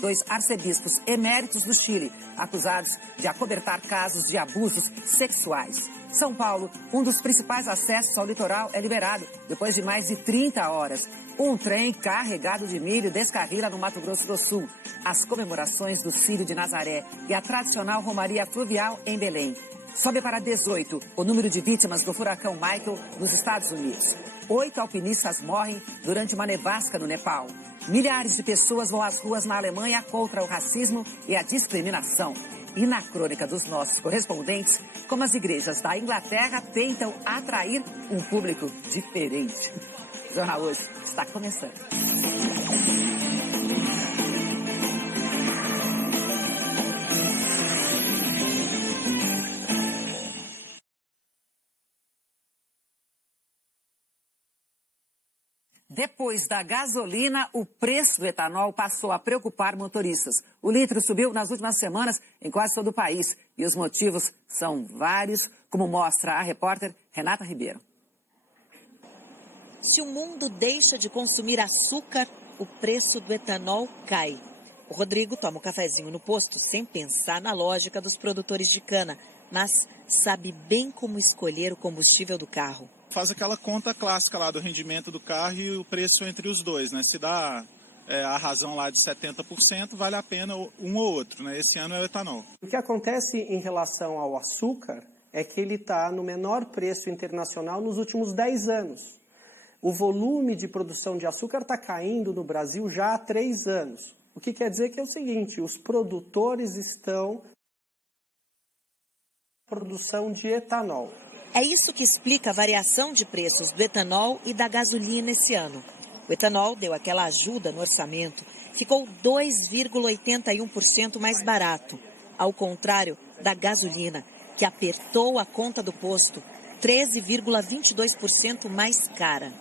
Dois arcebispos eméritos do Chile, acusados de acobertar casos de abusos sexuais. São Paulo, um dos principais acessos ao litoral, é liberado depois de mais de 30 horas. Um trem carregado de milho descarrila no Mato Grosso do Sul. As comemorações do Círio de Nazaré e a tradicional Romaria Fluvial em Belém. Sobe para 18 o número de vítimas do furacão Michael nos Estados Unidos. 8 alpinistas morrem durante uma nevasca no Nepal. Milhares de pessoas vão às ruas na Alemanha contra o racismo e a discriminação. E na crônica dos nossos correspondentes, como as igrejas da Inglaterra tentam atrair um público diferente. O Jornal Hoje está começando. Depois da gasolina, o preço do etanol passou a preocupar motoristas. O litro subiu nas últimas semanas em quase todo o país. E os motivos são vários, como mostra a repórter Renata Ribeiro. Se o mundo deixa de consumir açúcar, o preço do etanol cai. O Rodrigo toma um cafezinho no posto sem pensar na lógica dos produtores de cana, mas sabe bem como escolher o combustível do carro. Faz aquela conta clássica lá do rendimento do carro e o preço entre os dois, né? Se dá a razão lá de 70%, vale a pena um ou outro, né? Esse ano é o etanol. O que acontece em relação ao açúcar é que ele está no menor preço internacional nos últimos 10 anos. O volume de produção de açúcar está caindo no Brasil já há 3 anos. O que quer dizer que é o seguinte, os produtores estão na produção de etanol. É isso que explica a variação de preços do etanol e da gasolina esse ano. O etanol deu aquela ajuda no orçamento, ficou 2,81% mais barato, ao contrário da gasolina, que apertou a conta do posto, 13,22% mais cara.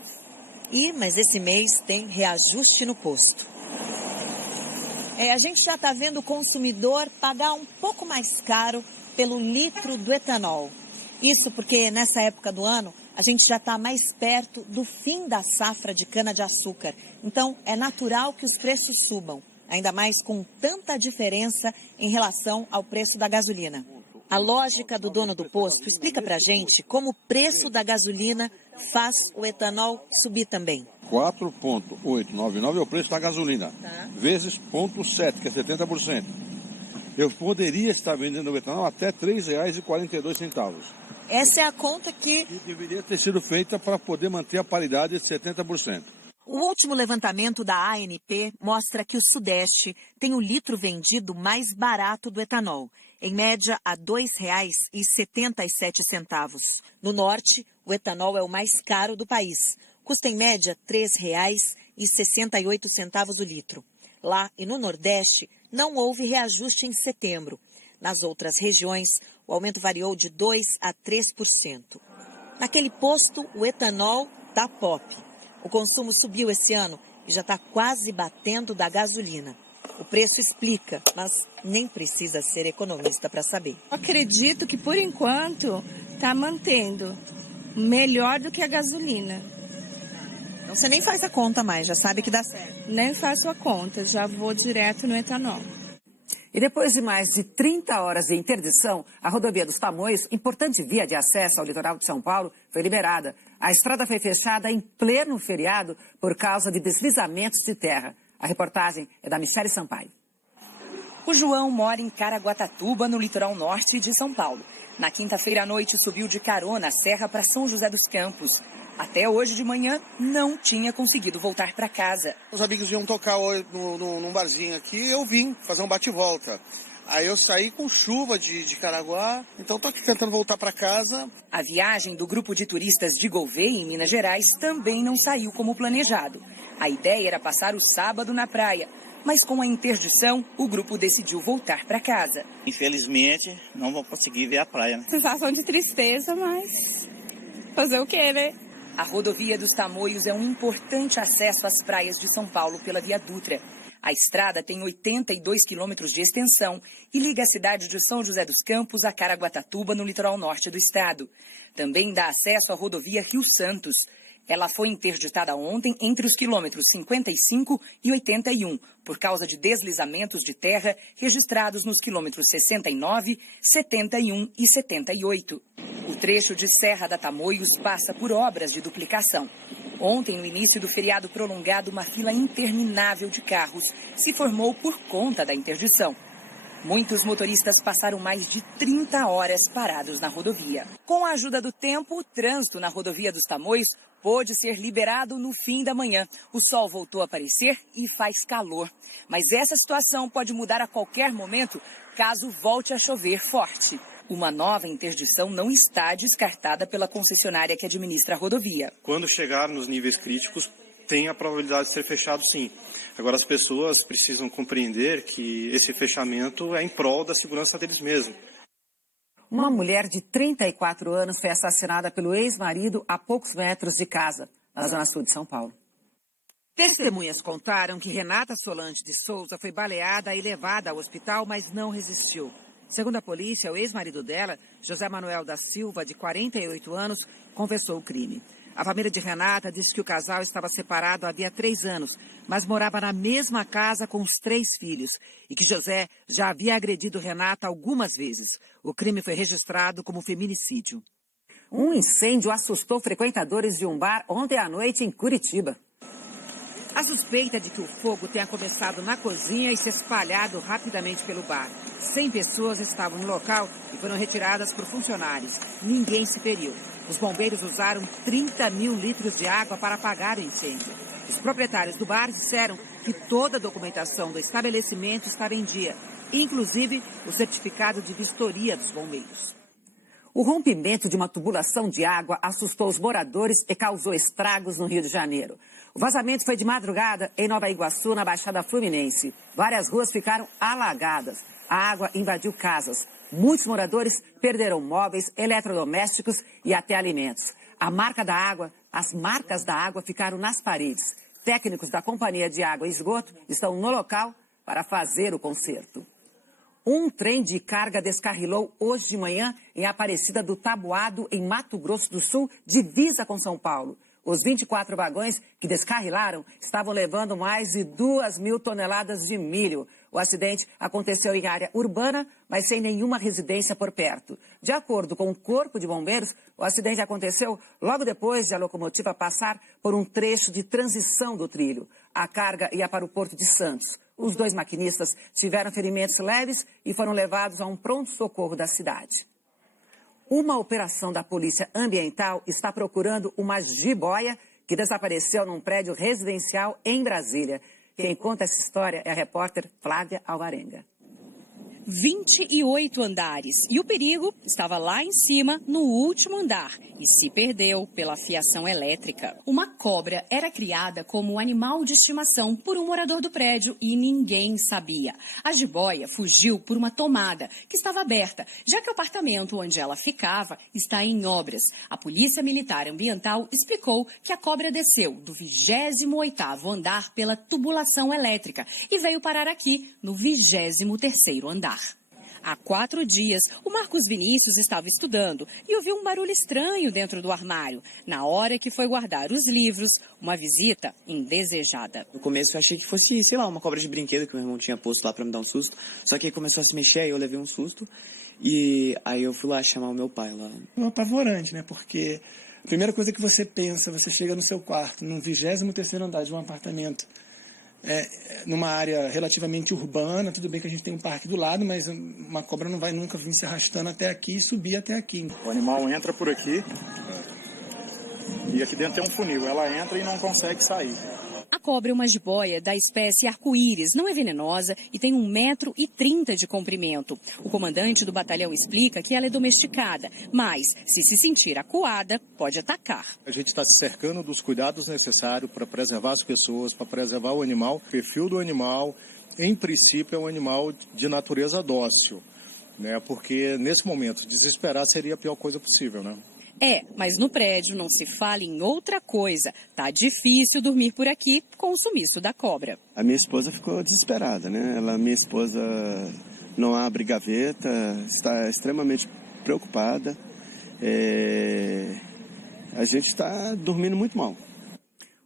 Mas esse mês tem reajuste no posto. A gente já está vendo o consumidor pagar um pouco mais caro pelo litro do etanol. Isso porque nessa época do ano a gente já está mais perto do fim da safra de cana-de-açúcar. Então é natural que os preços subam, ainda mais com tanta diferença em relação ao preço da gasolina. A lógica do dono do posto explica pra gente como o preço da gasolina faz o etanol subir também. 4,899 é o preço da gasolina, vezes 0,7, que é 70%. Eu poderia estar vendendo o etanol até R$ 3,42. Essa é a conta que deveria ter sido feita para poder manter a paridade de 70%. O último levantamento da ANP mostra que o Sudeste tem o litro vendido mais barato do etanol, em média a R$ 2,77. No Norte, o etanol é o mais caro do país, custa em média R$ 3,68 o litro. Lá e no Nordeste, não houve reajuste em setembro. Nas outras regiões, o aumento variou de 2% a 3%. Naquele posto, o etanol tá pop. O consumo subiu esse ano e já está quase batendo da gasolina. O preço explica, mas nem precisa ser economista para saber. Acredito que, por enquanto, está mantendo melhor do que a gasolina. Então você nem faz a conta mais, já sabe que dá certo. Nem faço a conta, já vou direto no etanol. E depois de mais de 30 horas de interdição, a rodovia dos Tamoios, importante via de acesso ao litoral de São Paulo, foi liberada. A estrada foi fechada em pleno feriado por causa de deslizamentos de terra. A reportagem é da Michele Sampaio. O João mora em Caraguatatuba, no litoral norte de São Paulo. Na quinta-feira à noite subiu de carona a serra para São José dos Campos. Até hoje de manhã não tinha conseguido voltar para casa. Os amigos iam tocar num barzinho aqui, eu vim fazer um bate-volta. Aí eu saí com chuva de Caraguá, então tô aqui tentando voltar para casa. A viagem do grupo de turistas de Gouveia, em Minas Gerais, também não saiu como planejado. A ideia era passar o sábado na praia, mas com a interdição, o grupo decidiu voltar para casa. Infelizmente, não vou conseguir ver a praia, né? Sensação de tristeza, mas fazer o quê, né? A rodovia dos Tamoios é um importante acesso às praias de São Paulo pela Via Dutra. A estrada tem 82 quilômetros de extensão e liga a cidade de São José dos Campos a Caraguatatuba, no litoral norte do estado. Também dá acesso à rodovia Rio Santos. Ela foi interditada ontem entre os quilômetros 55 e 81, por causa de deslizamentos de terra registrados nos quilômetros 69, 71 e 78. O trecho de Serra da Tamoios passa por obras de duplicação. Ontem, no início do feriado prolongado, uma fila interminável de carros se formou por conta da interdição. Muitos motoristas passaram mais de 30 horas parados na rodovia. Com a ajuda do tempo, o trânsito na rodovia dos Tamoios pôde ser liberado no fim da manhã. O sol voltou a aparecer e faz calor. Mas essa situação pode mudar a qualquer momento, caso volte a chover forte. Uma nova interdição não está descartada pela concessionária que administra a rodovia. Quando chegar nos níveis críticos, tem a probabilidade de ser fechado, sim. Agora, as pessoas precisam compreender que esse fechamento é em prol da segurança deles mesmos. Uma mulher de 34 anos foi assassinada pelo ex-marido a poucos metros de casa, na zona sul de São Paulo. Testemunhas contaram que Renata Solante de Souza foi baleada e levada ao hospital, mas não resistiu. Segundo a polícia, o ex-marido dela, José Manuel da Silva, de 48 anos, confessou o crime. A família de Renata disse que o casal estava separado havia 3 anos, mas morava na mesma casa com os 3 filhos e que José já havia agredido Renata algumas vezes. O crime foi registrado como feminicídio. Um incêndio assustou frequentadores de um bar ontem à noite em Curitiba. A suspeita é de que o fogo tenha começado na cozinha e se espalhado rapidamente pelo bar. 100 pessoas estavam no local e foram retiradas por funcionários. Ninguém se feriu. Os bombeiros usaram 30 mil litros de água para apagar o incêndio. Os proprietários do bar disseram que toda a documentação do estabelecimento estava em dia, inclusive o certificado de vistoria dos bombeiros. O rompimento de uma tubulação de água assustou os moradores e causou estragos no Rio de Janeiro. O vazamento foi de madrugada em Nova Iguaçu, na Baixada Fluminense. Várias ruas ficaram alagadas. A água invadiu casas. Muitos moradores perderam móveis, eletrodomésticos e até alimentos. As marcas da água ficaram nas paredes. Técnicos da Companhia de Água e Esgoto estão no local para fazer o conserto. Um trem de carga descarrilou hoje de manhã em Aparecida do Taboado, em Mato Grosso do Sul, divisa com São Paulo. Os 24 vagões que descarrilaram estavam levando mais de 2.000 toneladas de milho. O acidente aconteceu em área urbana, mas sem nenhuma residência por perto. De acordo com o Corpo de Bombeiros, o acidente aconteceu logo depois de a locomotiva passar por um trecho de transição do trilho. A carga ia para o Porto de Santos. Os 2 maquinistas tiveram ferimentos leves e foram levados a um pronto-socorro da cidade. Uma operação da Polícia Ambiental está procurando uma jiboia que desapareceu num prédio residencial em Brasília. Quem conta essa história é a repórter Flávia Alvarenga. 28 andares. E o perigo estava lá em cima, no último andar, e se perdeu pela fiação elétrica. Uma cobra era criada como animal de estimação por um morador do prédio e ninguém sabia. A jiboia fugiu por uma tomada que estava aberta, já que o apartamento onde ela ficava está em obras. A Polícia Militar Ambiental explicou que a cobra desceu do 28º andar pela tubulação elétrica e veio parar aqui no 23º andar. Há 4 dias, o Marcos Vinícius estava estudando e ouviu um barulho estranho dentro do armário. Na hora que foi guardar os livros, uma visita indesejada. No começo eu achei que fosse, sei lá, uma cobra de brinquedo que meu irmão tinha posto lá para me dar um susto. Só que aí começou a se mexer, aí eu levei um susto. E aí eu fui lá chamar o meu pai lá. É apavorante, né? Porque a primeira coisa que você pensa, você chega no seu quarto, no 23º andar de um apartamento, numa área relativamente urbana, tudo bem que a gente tem um parque do lado, mas uma cobra não vai nunca vir se arrastando até aqui e subir até aqui. O animal entra por aqui e aqui dentro tem um funil. Ela entra e não consegue sair. A cobra é uma jiboia da espécie arco-íris, não é venenosa e tem 1,30 m de comprimento. O comandante do batalhão explica que ela é domesticada, mas se sentir acuada, pode atacar. A gente está se cercando dos cuidados necessários para preservar as pessoas, para preservar o animal. O perfil do animal, em princípio, é um animal de natureza dócil, né? Porque nesse momento, desesperar seria a pior coisa possível, né? Mas no prédio não se fala em outra coisa. Tá difícil dormir por aqui com o sumiço da cobra. A minha esposa ficou desesperada, né? Minha esposa não abre gaveta, está extremamente preocupada. a gente está dormindo muito mal.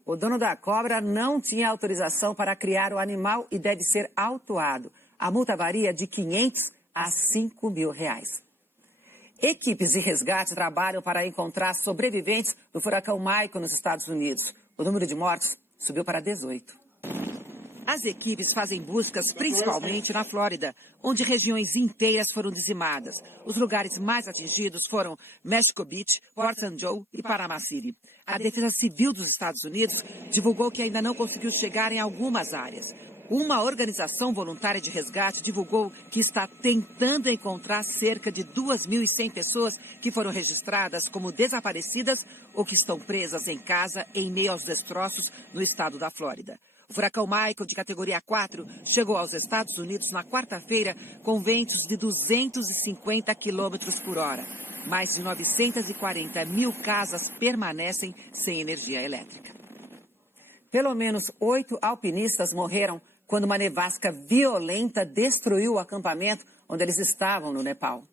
O dono da cobra não tinha autorização para criar o animal e deve ser autuado. A multa varia de R$500 a R$5.000. Equipes de resgate trabalham para encontrar sobreviventes do furacão Michael nos Estados Unidos. O número de mortes subiu para 18. As equipes fazem buscas principalmente na Flórida, onde regiões inteiras foram dizimadas. Os lugares mais atingidos foram Mexico Beach, Port St. Joe e Panama City. A Defesa Civil dos Estados Unidos divulgou que ainda não conseguiu chegar em algumas áreas. Uma organização voluntária de resgate divulgou que está tentando encontrar cerca de 2.100 pessoas que foram registradas como desaparecidas ou que estão presas em casa em meio aos destroços no estado da Flórida. O furacão Michael, de categoria 4, chegou aos Estados Unidos na quarta-feira com ventos de 250 quilômetros por hora. Mais de 940 mil casas permanecem sem energia elétrica. Pelo menos 8 alpinistas morreram quando uma nevasca violenta destruiu o acampamento onde eles estavam no Nepal.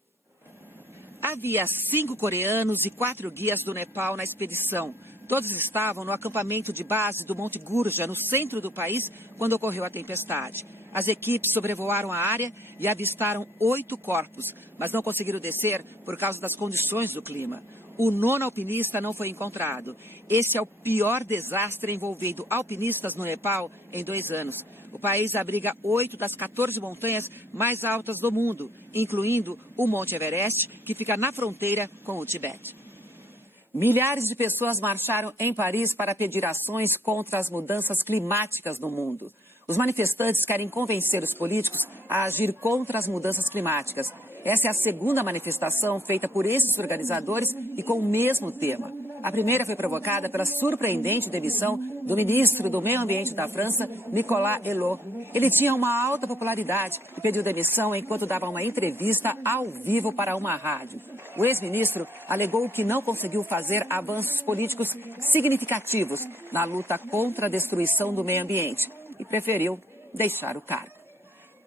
Havia 5 coreanos e 4 guias do Nepal na expedição. Todos estavam no acampamento de base do Monte Gurja, no centro do país, quando ocorreu a tempestade. As equipes sobrevoaram a área e avistaram 8 corpos, mas não conseguiram descer por causa das condições do clima. O 9º alpinista não foi encontrado. Esse é o pior desastre envolvendo alpinistas no Nepal em 2 anos. O país abriga 8 das 14 montanhas mais altas do mundo, incluindo o Monte Everest, que fica na fronteira com o Tibete. Milhares de pessoas marcharam em Paris para pedir ações contra as mudanças climáticas no mundo. Os manifestantes querem convencer os políticos a agir contra as mudanças climáticas. Essa é a segunda manifestação feita por esses organizadores e com o mesmo tema. A primeira foi provocada pela surpreendente demissão do ministro do Meio Ambiente da França, Nicolas Hulot. Ele tinha uma alta popularidade e pediu demissão enquanto dava uma entrevista ao vivo para uma rádio. O ex-ministro alegou que não conseguiu fazer avanços políticos significativos na luta contra a destruição do meio ambiente e preferiu deixar o cargo.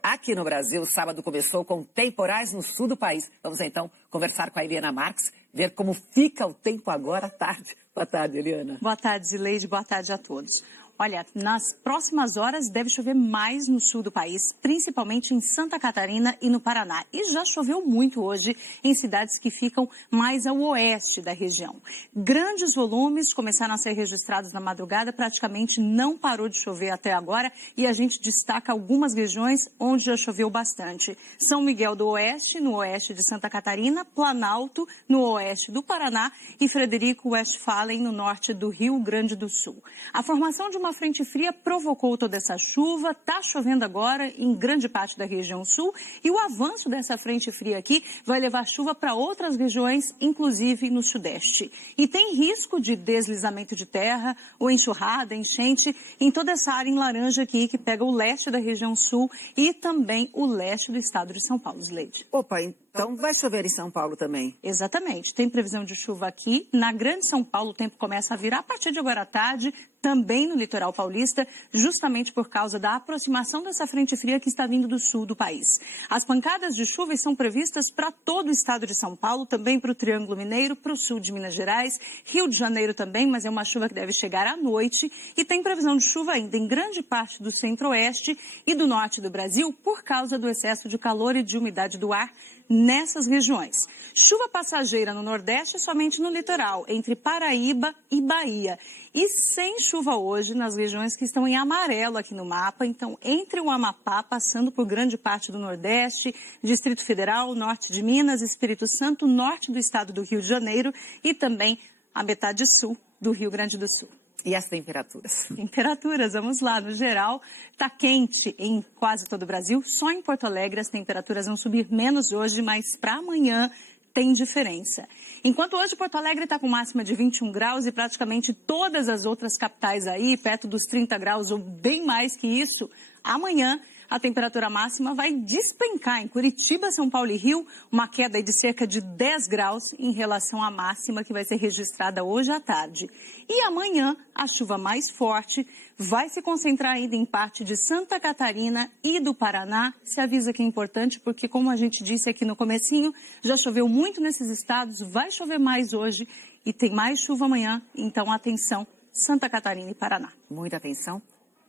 Aqui no Brasil, o sábado começou com temporais no sul do país. Vamos então conversar com a Eliana Marques, ver como fica o tempo agora à tarde. Boa tarde, Eliana. Boa tarde, Zileide. Boa tarde a todos. Olha, nas próximas horas deve chover mais no sul do país, principalmente em Santa Catarina e no Paraná. E já choveu muito hoje em cidades que ficam mais ao oeste da região. Grandes volumes começaram a ser registrados na madrugada, praticamente não parou de chover até agora e a gente destaca algumas regiões onde já choveu bastante. São Miguel do Oeste, no oeste de Santa Catarina, Planalto, no oeste do Paraná e Frederico Westphalen, no norte do Rio Grande do Sul. A formação de uma frente fria provocou toda essa chuva, está chovendo agora em grande parte da região sul e o avanço dessa frente fria aqui vai levar chuva para outras regiões, inclusive no sudeste. E tem risco de deslizamento de terra ou enxurrada, enchente em toda essa área em laranja aqui que pega o leste da região sul e também o leste do estado de São Paulo, Zileide. Opa, então vai chover em São Paulo também? Exatamente. Tem previsão de chuva aqui. Na Grande São Paulo o tempo começa a virar a partir de agora à tarde, também no litoral paulista, justamente por causa da aproximação dessa frente fria que está vindo do sul do país. As pancadas de chuva estão previstas para todo o estado de São Paulo, também para o Triângulo Mineiro, para o sul de Minas Gerais, Rio de Janeiro também, mas é uma chuva que deve chegar à noite. E tem previsão de chuva ainda em grande parte do centro-oeste e do norte do Brasil por causa do excesso de calor e de umidade do ar nessas regiões. Chuva passageira no Nordeste somente no litoral, entre Paraíba e Bahia. E sem chuva hoje nas regiões que estão em amarelo aqui no mapa. Então, entre o Amapá, passando por grande parte do Nordeste, Distrito Federal, norte de Minas, Espírito Santo, norte do estado do Rio de Janeiro e também a metade sul do Rio Grande do Sul. E as temperaturas? Temperaturas, vamos lá. No geral, está quente em quase todo o Brasil. Só em Porto Alegre as temperaturas vão subir menos hoje, mas para amanhã tem diferença. Enquanto hoje Porto Alegre está com máxima de 21 graus e praticamente todas as outras capitais aí, perto dos 30 graus ou bem mais que isso, amanhã a temperatura máxima vai despencar. Em Curitiba, São Paulo e Rio, uma queda de cerca de 10 graus em relação à máxima que vai ser registrada hoje à tarde. E amanhã, a chuva mais forte vai se concentrar ainda em parte de Santa Catarina e do Paraná. Se avisa que é importante porque, como a gente disse aqui no comecinho, já choveu muito nesses estados, vai chover mais hoje e tem mais chuva amanhã, então atenção, Santa Catarina e Paraná. Muita atenção.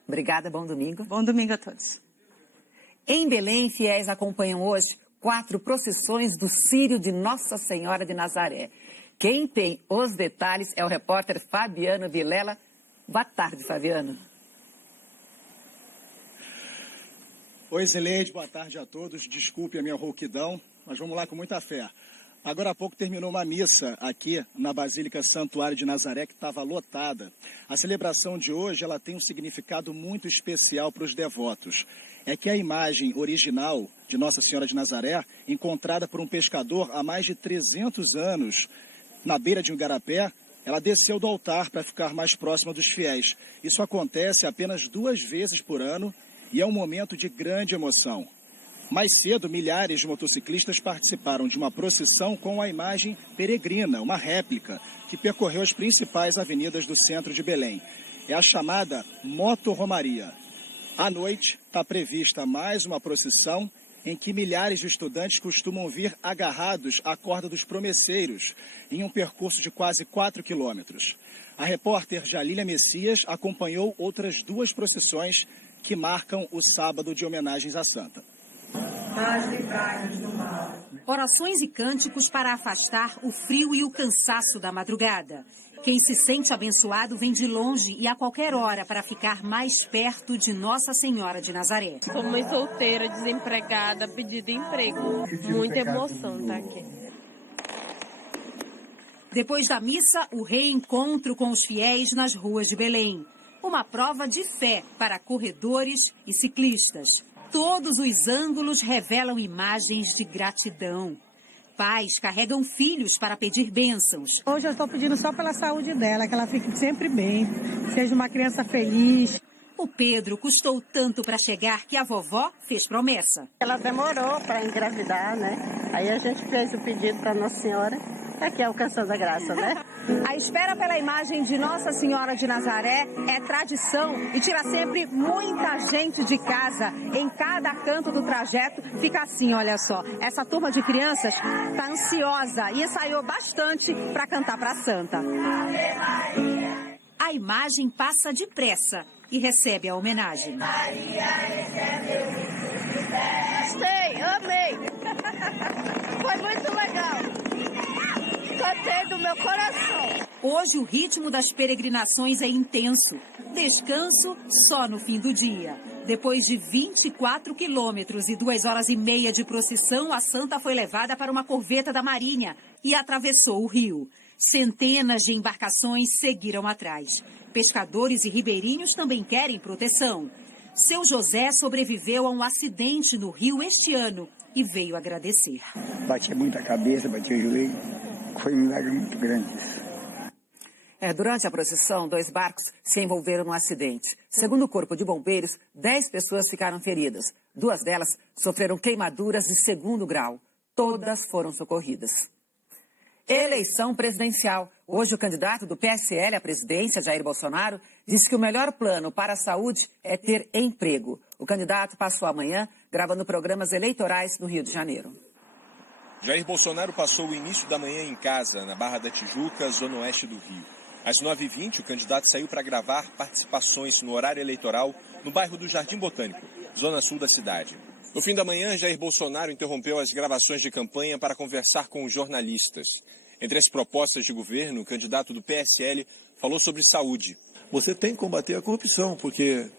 Obrigada, bom domingo. Bom domingo a todos. Em Belém, fiéis acompanham hoje 4 procissões do Círio de Nossa Senhora de Nazaré. Quem tem os detalhes é o repórter Fabiano Vilela. Boa tarde, Fabiano. Oi, Zileide, boa tarde a todos. Desculpe a minha rouquidão, mas vamos lá com muita fé. Agora há pouco terminou uma missa aqui na Basílica Santuário de Nazaré, que estava lotada. A celebração de hoje ela tem um significado muito especial para os devotos. É que a imagem original de Nossa Senhora de Nazaré, encontrada por um pescador há mais de 300 anos na beira de um igarapé, ela desceu do altar para ficar mais próxima dos fiéis. Isso acontece apenas 2 vezes por ano e é um momento de grande emoção. Mais cedo, milhares de motociclistas participaram de uma procissão com a imagem peregrina, uma réplica, que percorreu as principais avenidas do centro de Belém. É a chamada Moto-Romaria. À noite, está prevista mais uma procissão em que milhares de estudantes costumam vir agarrados à corda dos promesseiros, em um percurso de quase 4 quilômetros. A repórter Jalília Messias acompanhou outras 2 procissões que marcam o sábado de homenagens à Santa. Orações e cânticos para afastar o frio e o cansaço da madrugada. Quem se sente abençoado vem de longe e a qualquer hora para ficar mais perto de Nossa Senhora de Nazaré. Sou mãe solteira, desempregada, pedindo emprego. Muita emoção tá aqui. Depois da missa, o reencontro com os fiéis nas ruas de Belém. Uma prova de fé para corredores e ciclistas. Todos os ângulos revelam imagens de gratidão. Pais carregam filhos para pedir bênçãos. Hoje eu estou pedindo só pela saúde dela, que ela fique sempre bem, seja uma criança feliz. O Pedro custou tanto para chegar que a vovó fez promessa. Ela demorou para engravidar, né? Aí a gente fez o pedido para Nossa Senhora, aqui alcançando a graça, né? A espera pela imagem de Nossa Senhora de Nazaré é tradição e tira sempre muita gente de casa. Em cada canto do trajeto fica assim, olha só. Essa turma de crianças está ansiosa e ensaiou bastante para cantar para a Santa. A imagem passa depressa e recebe a homenagem. Gostei, amei. Foi muito legal. Cantei do meu coração. Hoje o ritmo das peregrinações é intenso. Descanso só no fim do dia. Depois de 24 quilômetros e 2 horas e meia de procissão, a Santa foi levada para uma corveta da Marinha e atravessou o rio. Centenas de embarcações seguiram atrás. Pescadores e ribeirinhos também querem proteção. Seu José sobreviveu a um acidente no rio este ano e veio agradecer. Bati muita cabeça, bati o joelho. Foi um milagre muito grande. Durante a procissão, 2 barcos se envolveram num acidente. Segundo o Corpo de Bombeiros, 10 pessoas ficaram feridas. 2 delas sofreram queimaduras de 2º grau. Todas foram socorridas. Eleição presidencial. Hoje, o candidato do PSL à presidência, Jair Bolsonaro, disse que o melhor plano para a saúde é ter emprego. O candidato passou a manhã gravando programas eleitorais no Rio de Janeiro. Jair Bolsonaro passou o início da manhã em casa, na Barra da Tijuca, zona oeste do Rio. Às 9h20, o candidato saiu para gravar participações no horário eleitoral no bairro do Jardim Botânico, zona sul da cidade. No fim da manhã, Jair Bolsonaro interrompeu as gravações de campanha para conversar com os jornalistas. Entre as propostas de governo, o candidato do PSL falou sobre saúde. Você tem que combater a corrupção, porque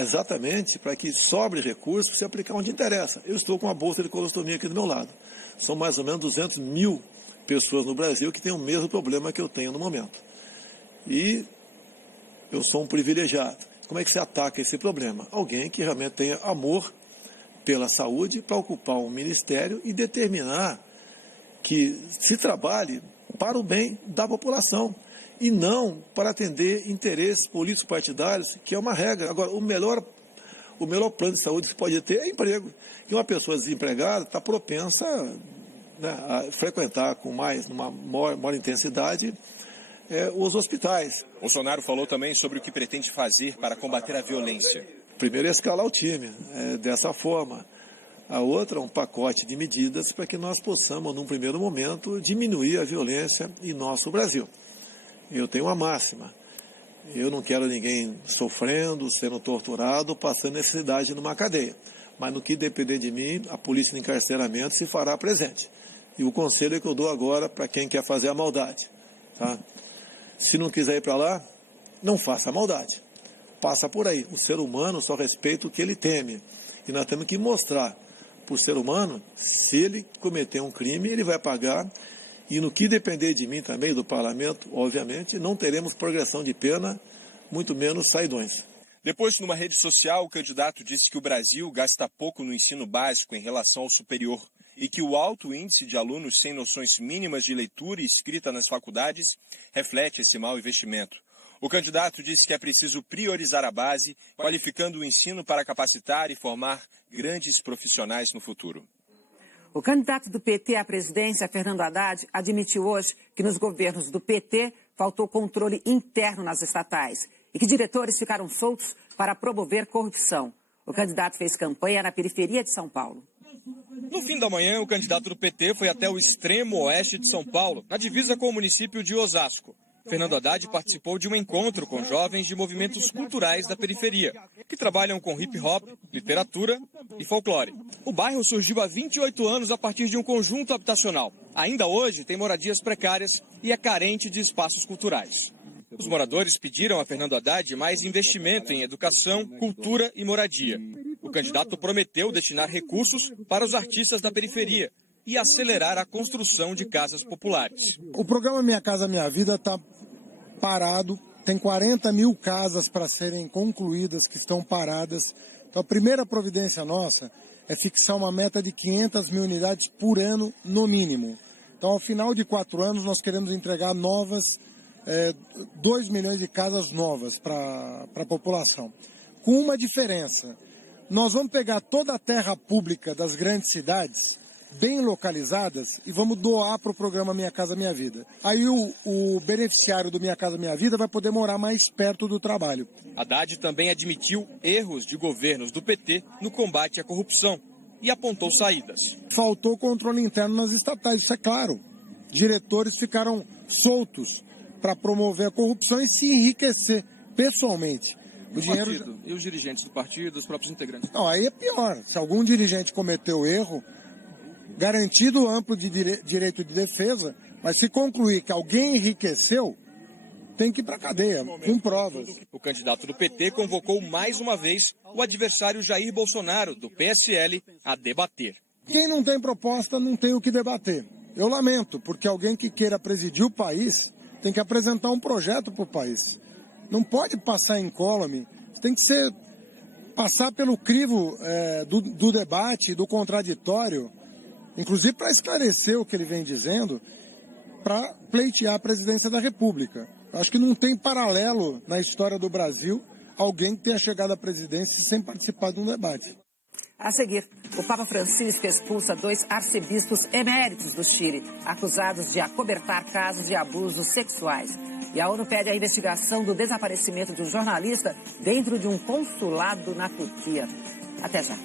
exatamente para que sobre recursos para você aplicar onde interessa. Eu estou com uma bolsa de colostomia aqui do meu lado. São mais ou menos 200 mil pessoas no Brasil que têm o mesmo problema que eu tenho no momento. E eu sou um privilegiado. Como é que se ataca esse problema? Alguém que realmente tenha amor pela saúde para ocupar um ministério e determinar que se trabalhe para o bem da população e não para atender interesses políticos partidários, que é uma regra. Agora, o melhor plano de saúde que se pode ter é emprego. E uma pessoa desempregada está propensa, né, a frequentar com numa maior intensidade os hospitais. Bolsonaro falou também sobre o que pretende fazer para combater a violência. Primeiro é escalar o time, dessa forma. A outra é um pacote de medidas para que nós possamos, num primeiro momento, diminuir a violência em nosso Brasil. Eu tenho uma máxima. Eu não quero ninguém sofrendo, sendo torturado, passando necessidade numa cadeia. Mas no que depender de mim, a polícia de encarceramento se fará presente. E o conselho que eu dou agora para quem quer fazer a maldade. Tá? Se não quiser ir para lá, não faça a maldade. Passa por aí. O ser humano só respeita o que ele teme. E nós temos que mostrar para o ser humano, se ele cometer um crime, ele vai pagar. E no que depender de mim também, do parlamento, obviamente, não teremos progressão de pena, muito menos saidões. Depois, numa rede social, o candidato disse que o Brasil gasta pouco no ensino básico em relação ao superior e que o alto índice de alunos sem noções mínimas de leitura e escrita nas faculdades reflete esse mau investimento. O candidato disse que é preciso priorizar a base, qualificando o ensino para capacitar e formar grandes profissionais no futuro. O candidato do PT à presidência, Fernando Haddad, admitiu hoje que nos governos do PT faltou controle interno nas estatais e que diretores ficaram soltos para promover corrupção. O candidato fez campanha na periferia de São Paulo. No fim da manhã, o candidato do PT foi até o extremo oeste de São Paulo, na divisa com o município de Osasco. Fernando Haddad participou de um encontro com jovens de movimentos culturais da periferia, que trabalham com hip-hop, literatura e folclore. O bairro surgiu há 28 anos a partir de um conjunto habitacional. Ainda hoje tem moradias precárias e é carente de espaços culturais. Os moradores pediram a Fernando Haddad mais investimento em educação, cultura e moradia. O candidato prometeu destinar recursos para os artistas da periferia e acelerar a construção de casas populares. O programa Minha Casa Minha Vida está parado, tem 40 mil casas para serem concluídas que estão paradas. Então a primeira providência nossa é fixar uma meta de 500 mil unidades por ano no mínimo. Então ao final de 4 anos nós queremos entregar 2 milhões de casas novas para a população. Com uma diferença, nós vamos pegar toda a terra pública das grandes cidades, bem localizadas, e vamos doar para o programa Minha Casa Minha Vida. Aí o beneficiário do Minha Casa Minha Vida vai poder morar mais perto do trabalho. Haddad também admitiu erros de governos do PT no combate à corrupção e apontou saídas. Faltou controle interno nas estatais, isso é claro. Diretores ficaram soltos para promover a corrupção e se enriquecer pessoalmente. O dinheiro... E os dirigentes do partido, os próprios integrantes? Não, aí é pior. Se algum dirigente cometeu erro, garantido amplo de direito de defesa, mas se concluir que alguém enriqueceu, tem que ir para a cadeia, com provas. O candidato do PT convocou mais uma vez o adversário Jair Bolsonaro, do PSL, a debater. Quem não tem proposta não tem o que debater. Eu lamento, porque alguém que queira presidir o país tem que apresentar um projeto para o país. Não pode passar incólume, tem que passar pelo crivo do debate, do contraditório, inclusive para esclarecer o que ele vem dizendo, para pleitear a presidência da República. Acho que não tem paralelo na história do Brasil alguém que tenha chegado à presidência sem participar de um debate. A seguir, o Papa Francisco expulsa 2 arcebispos eméritos do Chile, acusados de acobertar casos de abusos sexuais. E a ONU pede a investigação do desaparecimento de um jornalista dentro de um consulado na Turquia. Até já.